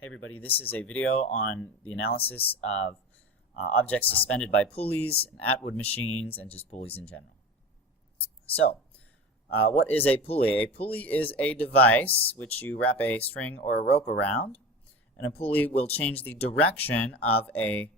Hey everybody, this is a video on the analysis of objects suspended by pulleys and Atwood machines and just pulleys in general. So, what is a pulley? A pulley is a device which you wrap a string or a rope around, and a pulley will change the direction of a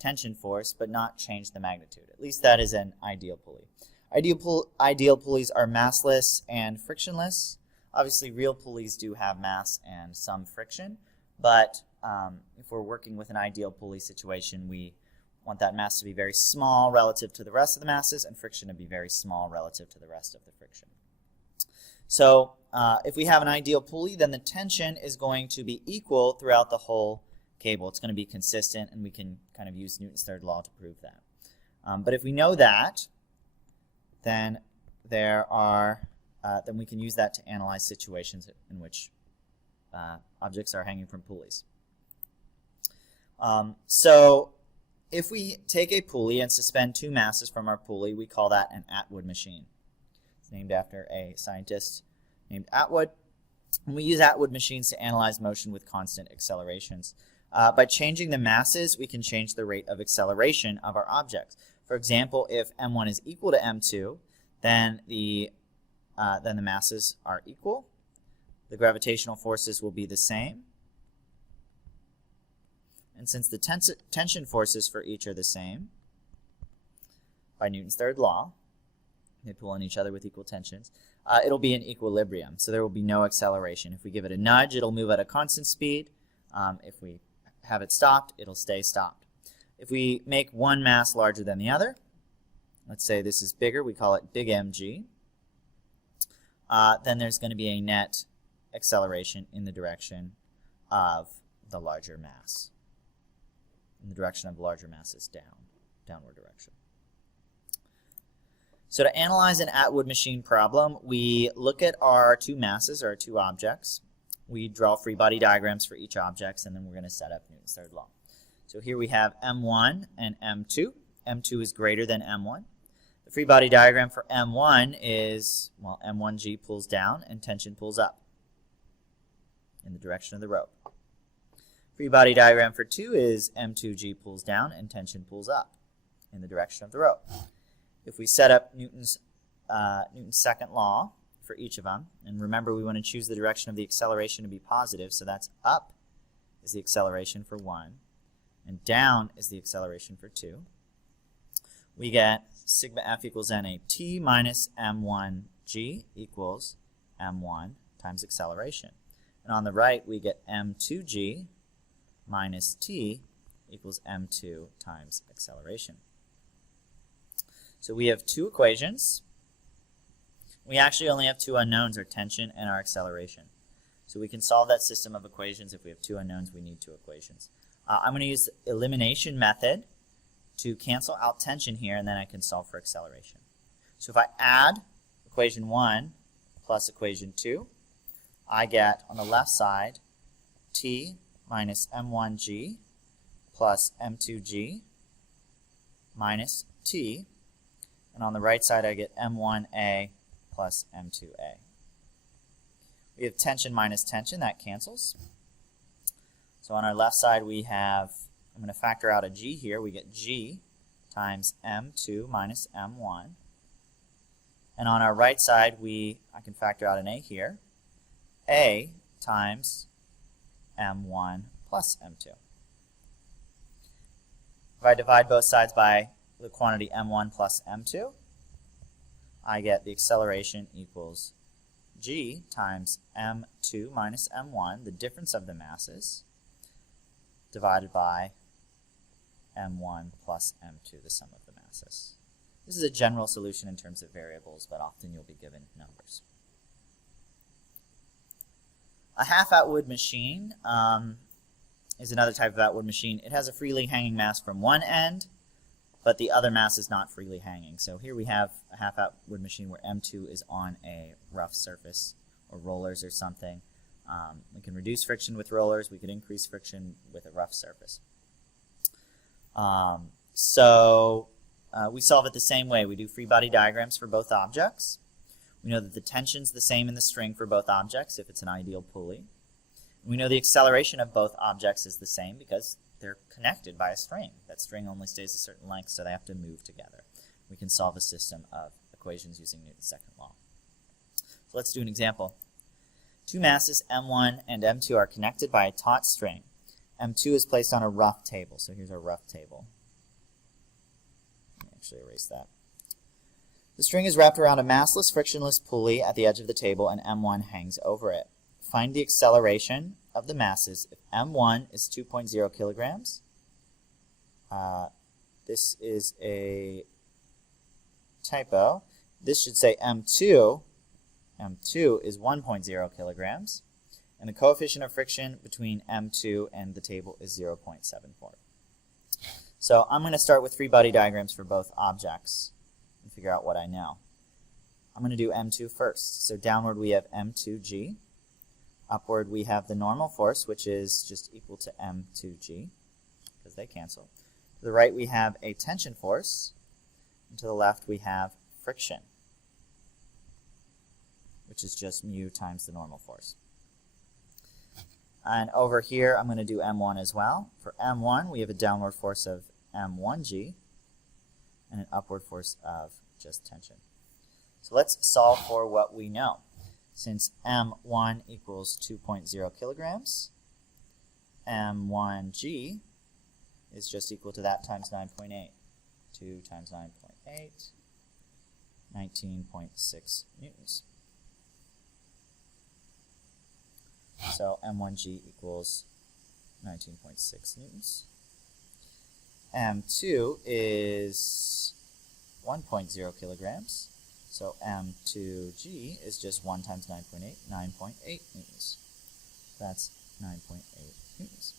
tension force but not change the magnitude. At least that is an ideal pulley. Ideal pulleys are massless and frictionless. Obviously real pulleys do have mass and some friction, but if we're working with an ideal pulley situation, we want that mass to be very small relative to the rest of the masses and friction to be very small relative to the rest of the friction. So if we have an ideal pulley, then the tension is going to be equal throughout the whole cable. It's going to be consistent, and we can kind of use Newton's third law to prove that. But if we know that, then then we can use that to analyze situations in which objects are hanging from pulleys. So if we take a pulley and suspend two masses from our pulley, we call that an Atwood machine. It's named after a scientist named Atwood. And we use Atwood machines to analyze motion with constant accelerations. By changing the masses, we can change the rate of acceleration of our objects. For example, if m1 is equal to m2, then the masses are equal. The gravitational forces will be the same. And since the tension forces for each are the same, by Newton's third law, they pull on each other with equal tensions, it'll be in equilibrium. So there will be no acceleration. If we give it a nudge, it'll move at a constant speed. If we have it stopped, it'll stay stopped. If we make one mass larger than the other, let's say this is bigger, we call it big mg, then there's going to be a net acceleration in the direction of the larger mass. In the direction of the larger mass is downward direction. So to analyze an Atwood machine problem, we look at our two masses, or our two objects. We draw free body diagrams for each object, and then we're going to set up Newton's third law. So here we have m1 and m2. m2 is greater than m1. The free body diagram for m1 is, well, m1g pulls down and tension pulls up in the direction of the rope. Free body diagram for 2 is m2g pulls down and tension pulls up in the direction of the rope. If we set up Newton's second law for each of them, and remember we want to choose the direction of the acceleration to be positive, so that's up is the acceleration for 1, and down is the acceleration for 2. We get sigma f equals NAT minus m1g equals m1 times acceleration. And on the right, we get m2g minus t equals m2 times acceleration. So we have two equations. We actually only have two unknowns, our tension and our acceleration. So we can solve that system of equations. If we have two unknowns, we need two equations. I'm going to use the elimination method to cancel out tension here, and then I can solve for acceleration. So if I add equation 1 plus equation 2, I get on the left side t minus m1g plus m2g minus t, and on the right side I get m1a plus m2a. We have tension minus tension, that cancels. So on our left side we have, I'm going to factor out a g here, we get g times m2 minus m1. And on our right side I can factor out an a here, a times m1 plus m2. If I divide both sides by the quantity m1 plus m2, I get the acceleration equals g times m2 minus m1, the difference of the masses, divided by m1 plus m2, the sum of the masses. This is a general solution in terms of variables, but often you'll be given numbers. A half-Atwood machine is another type of Atwood machine. It has a freely hanging mass from one end, but the other mass is not freely hanging. So here we have a half-Atwood machine where M2 is on a rough surface or rollers or something. We can reduce friction with rollers. We could increase friction with a rough surface. We solve it the same way. We do free body diagrams for both objects. We know that the tension's the same in the string for both objects if it's an ideal pulley. We know the acceleration of both objects is the same because they're connected by a string. That string only stays a certain length, so they have to move together. We can solve a system of equations using Newton's second law. So let's do an example. Two masses, M1 and M2, are connected by a taut string. M2 is placed on a rough table. So here's our rough table. Let me actually erase that. The string is wrapped around a massless, frictionless pulley at the edge of the table, and M1 hangs over it. Find the acceleration of the masses if M1 is 2.0 kilograms. This is a typo. This should say M2. M2 is 1.0 kilograms. And the coefficient of friction between M2 and the table is 0.74. So I'm going to start with free body diagrams for both objects and figure out what I know. I'm going to do M2 first. So downward we have M2G. Upward we have the normal force, which is just equal to M2G, because they cancel. To the right we have a tension force, and to the left we have friction, which is just mu times the normal force. And over here I'm going to do M1 as well. For M1 we have a downward force of M1G and an upward force of just tension. So let's solve for what we know. Since M1 equals 2.0 kilograms, M1G is just equal to that times 9.8. 2 times 9.8, 19.6 newtons. So M1G equals 19.6 newtons. M2 is 1.0 kilograms. So M2G is just 1 times 9.8, 9.8 newtons. That's 9.8 newtons.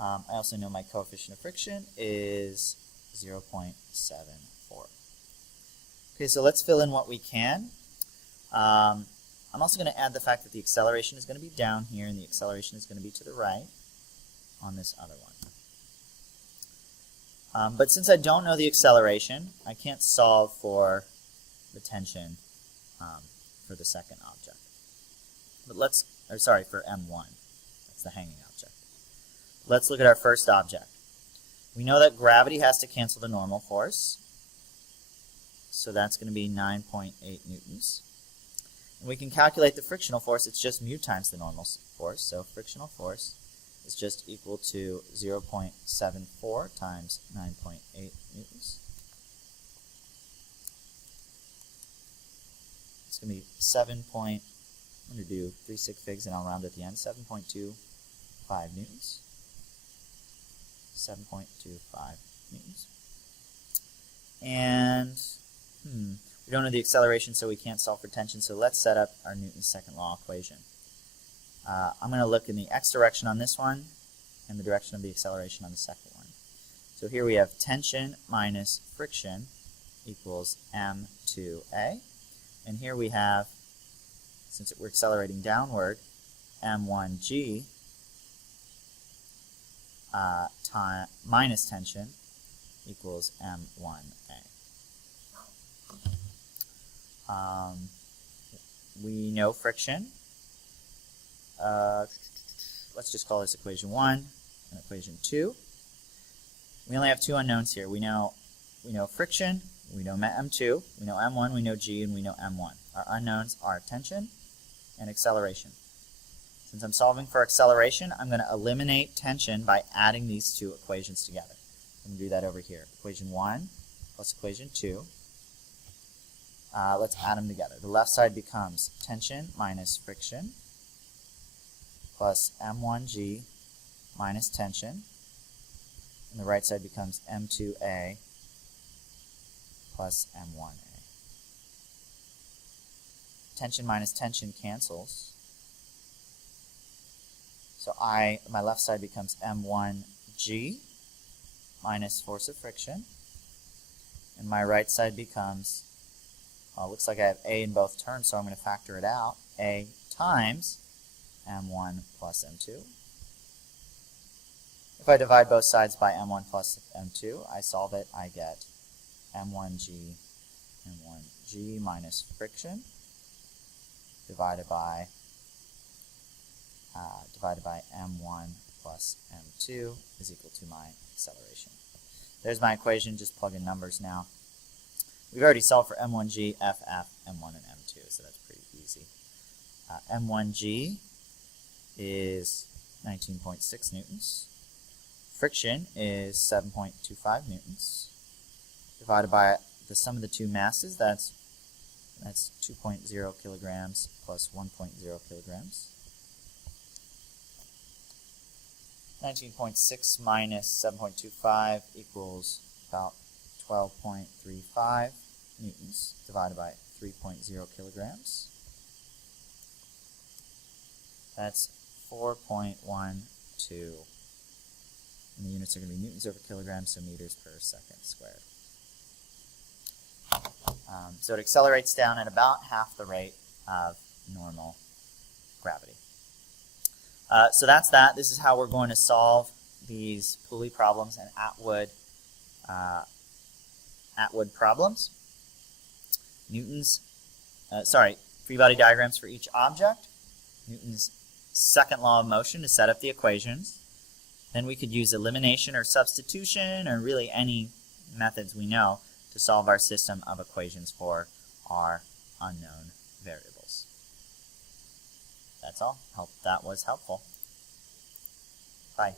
I also know my coefficient of friction is 0.74. Okay, so let's fill in what we can. I'm also going to add the fact that the acceleration is going to be down here and the acceleration is going to be to the right on this other one. But since I don't know the acceleration, I can't solve for the tension for the second object. But for M1. That's the hanging object. Let's look at our first object. We know that gravity has to cancel the normal force. So that's going to be 9.8 newtons. And we can calculate the frictional force. It's just mu times the normal force. So frictional force is just equal to 0.74 times 9.8 newtons. It's going to be I'm going to do 3 sig figs and I'll round at the end, 7.25 newtons. 7.25 newtons. And we don't know the acceleration, so we can't solve for tension, so let's set up our Newton's second law equation. I'm going to look in the x direction on this one and the direction of the acceleration on the second one. So here we have tension minus friction equals m2a. And here we have, since we're accelerating downward, m1g minus tension equals m1a. We know friction. Let's just call this equation 1 and equation 2. We only have two unknowns here. We know friction, we know m2, we know m1, we know g, and we know m1. Our unknowns are tension and acceleration. Since I'm solving for acceleration, I'm going to eliminate tension by adding these two equations together. I'm going to do that over here. Equation 1 plus equation 2. Let's add them together. The left side becomes tension minus friction plus m1g minus tension. And the right side becomes m2a plus m1a. Tension minus tension cancels. So my left side becomes m1g minus force of friction. And my right side becomes, looks like I have a in both terms, so I'm going to factor it out. A times m1 plus m2. If I divide both sides by m1 plus m2, I solve it, I get m1g minus friction divided by divided by m1 plus m2 is equal to my acceleration. There's my equation, just plug in numbers now. We've already solved for m1g, f, m1, and m2, so that's pretty easy. M1g is 19.6 newtons. Friction is 7.25 newtons. Divided by the sum of the two masses, that's 2.0 kilograms plus 1.0 kilograms. 19.6 minus 7.25 equals about 12.35 newtons divided by 3.0 kilograms. That's 4.12. And the units are going to be newtons over kilograms, so meters per second squared. So it accelerates down at about half the rate of normal gravity. So that's that. This is how we're going to solve these pulley problems and Atwood problems. Free body diagrams for each object. Newton's second law of motion to set up the equations. Then we could use elimination or substitution or really any methods we know to solve our system of equations for our unknown variables. That's all. Hope that was helpful. Bye.